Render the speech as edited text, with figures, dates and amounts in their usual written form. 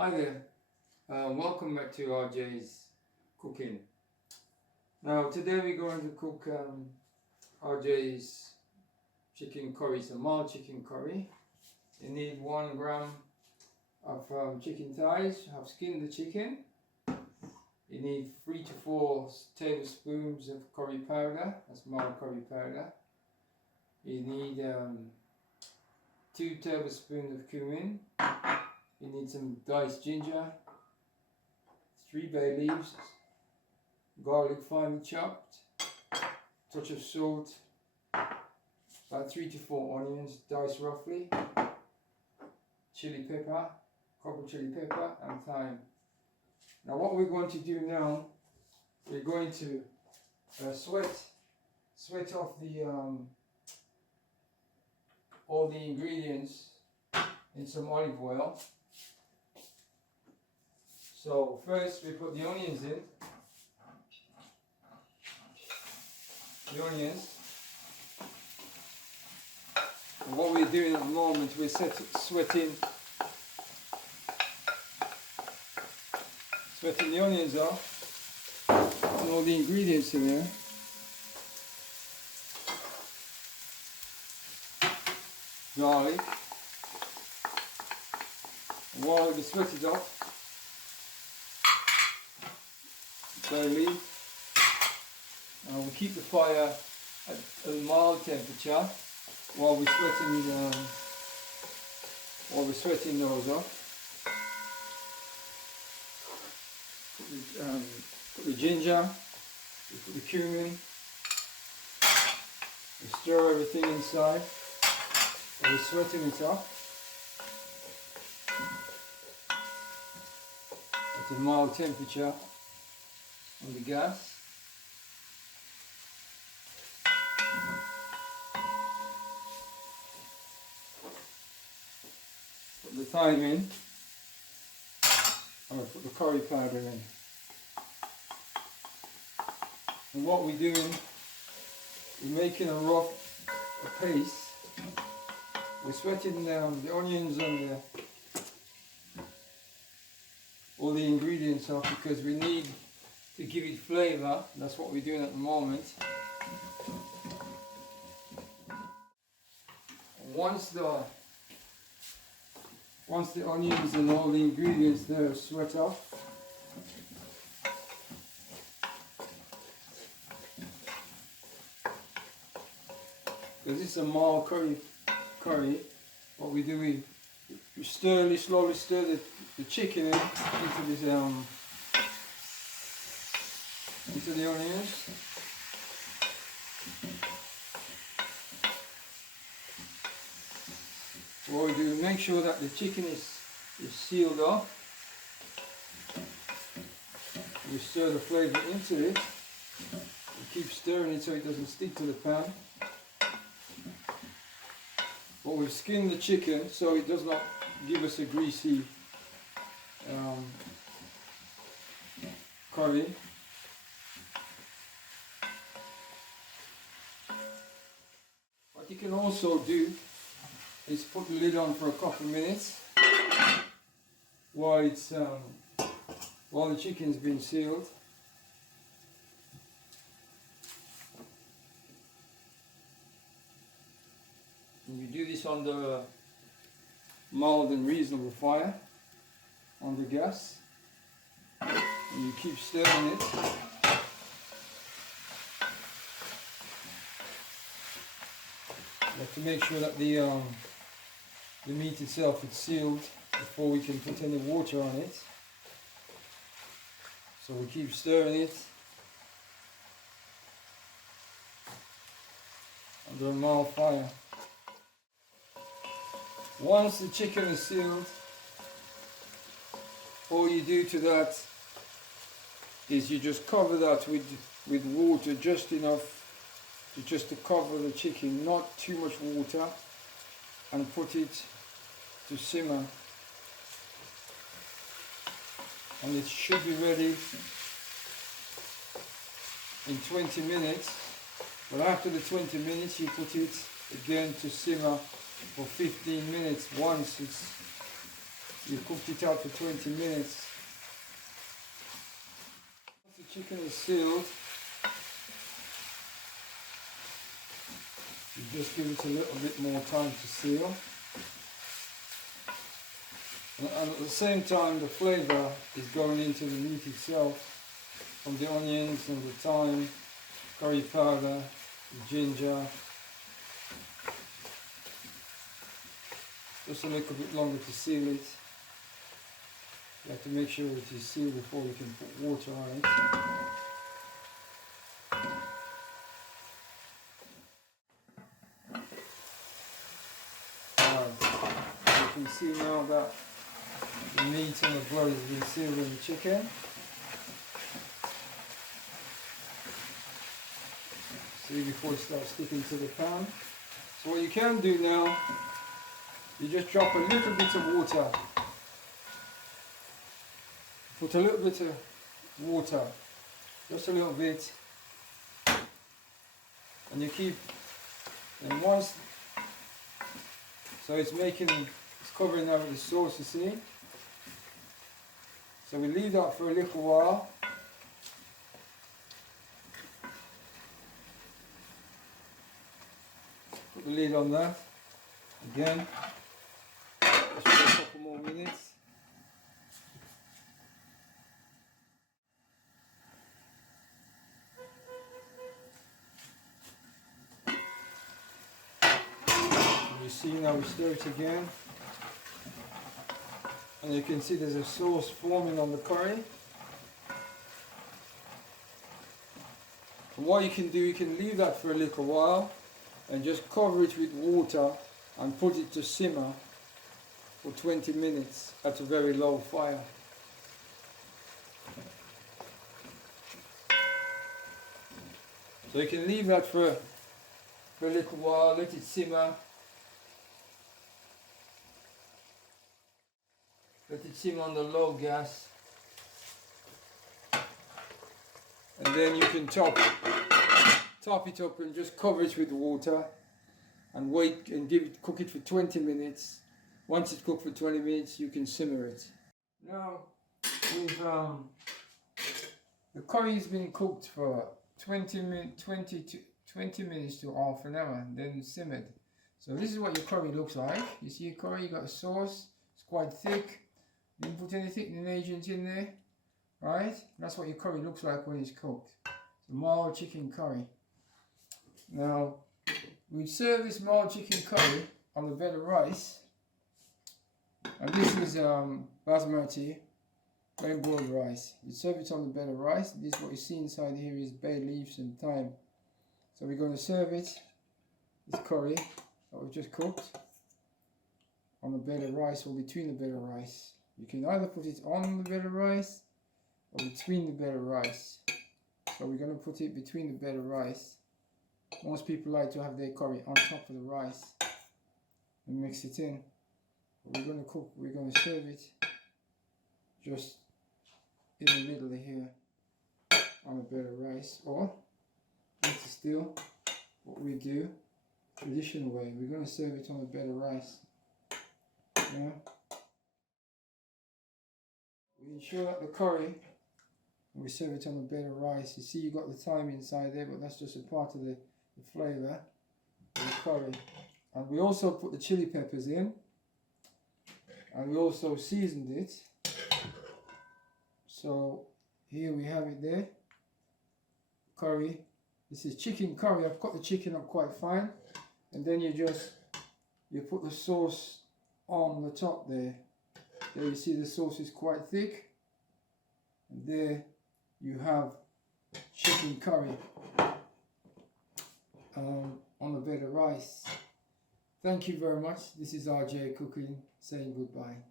Hi there, welcome back to RJ's Cooking. Now today we're going to cook RJ's chicken curry. It's a mild chicken curry. You need 1 gram of chicken thighs. I've skinned the chicken. You need 3 to 4 tablespoons of curry powder, that's mild curry powder. You need 2 tablespoons of cumin. You need some diced ginger, 3 bay leaves, garlic finely chopped, touch of salt, about 3 to 4 onions diced roughly, chili pepper, couple chili pepper and thyme. Now what we're going to do now, we're going to sweat off the all the ingredients in some olive oil. So first we put the onions in. The onions. And what we're doing at the moment, we're sweating the onions off and all the ingredients in there. Garlic. And while we sweat it off, bay leaf. And we keep the fire at a mild temperature while we're sweating those off. Put the ginger, we put the cumin, we stir everything inside, and we're sweating it off at a mild temperature on the gas. Put the thyme in, and we'll put the curry powder in. And what we're doing, we're making a paste. We're sweating the onions and all the ingredients off because we need to give it flavour. That's what we're doing at the moment. Once the onions and all the ingredients there sweat off, because it's a mild curry, what we do, we slowly stir the chicken into the onions. What we do, make sure that the chicken is sealed off. We stir the flavour into it. We keep stirring it so it doesn't stick to the pan. But we've skinned the chicken so it does not give us a greasy curry. What you can also do is put the lid on for a couple of minutes while the chicken's been sealed. And you do this on the mild and reasonable fire on the gas. And you keep stirring it. You have to make sure that the meat itself is sealed before we can put any water on it. So we keep stirring it under a mild fire. Once the chicken is sealed, all you do to that is you just cover that with water, just enough to cover the chicken, not too much water, and put it to simmer. And it should be ready in 20 minutes. But after the 20 minutes you put it again to simmer for 15 minutes once You cooked it out for 20 minutes. Once the chicken is sealed, you just give it a little bit more time to seal. And at the same time, the flavour is going into the meat itself, from the onions and the thyme, curry powder, the ginger. Just a little bit longer to seal it. You have to make sure it is sealed before you can put water on it. Right. You can see now that the meat and the blood has been sealed in the chicken. See, before it starts sticking to the pan. So what you can do now, you just drop a little bit of water. Put a little bit of water, just a little bit, and you keep, and once, so it's covering over the sauce, you see. So we leave that for a little while. Put the lid on that, again, just for a couple more minutes. See, now we stir it again, and you can see there's a sauce forming on the curry. And what you can do, you can leave that for a little while and just cover it with water and put it to simmer for 20 minutes at a very low fire. So you can leave that for a little while, let it simmer. Let it simmer on the low gas, and then you can top it up and just cover it with water and wait and cook it for 20 minutes. Once it's cooked for 20 minutes, you can simmer it. Now the curry has been cooked for 20 minutes to half an hour, and then simmered. So this is what your curry looks like. You see your curry, you got a sauce, it's quite thick. Didn't put any thickening agent in there, right? That's what your curry looks like when it's cooked. It's a mild chicken curry. Now, we serve this mild chicken curry on a bed of rice. And this is basmati, plain boiled rice. You serve it on the bed of rice. This what you see inside here is bay leaves and thyme. So we're going to serve it, this curry that we've just cooked, on the bed of rice or between the bed of rice. You can either put it on the bed of rice or between the bed of rice. So we're going to put it between the bed of rice. Most people like to have their curry on top of the rice and mix it in. But we're going to serve it just in the middle here on a bed of rice. Or, this is still what we do traditional way. We're going to serve it on a bed of rice. Yeah. We ensure that the curry, we serve it on a bed of rice. You see you got the thyme inside there, but that's just a part of the flavour of the curry. And we also put the chili peppers in, and we also seasoned it. So here we have it there, curry. This is chicken curry. I've cut the chicken up quite fine, and then you put the sauce on the top there. There you see the sauce is quite thick, and there you have chicken curry on a bed of rice. Thank you very much. This is RJ Cooking saying goodbye.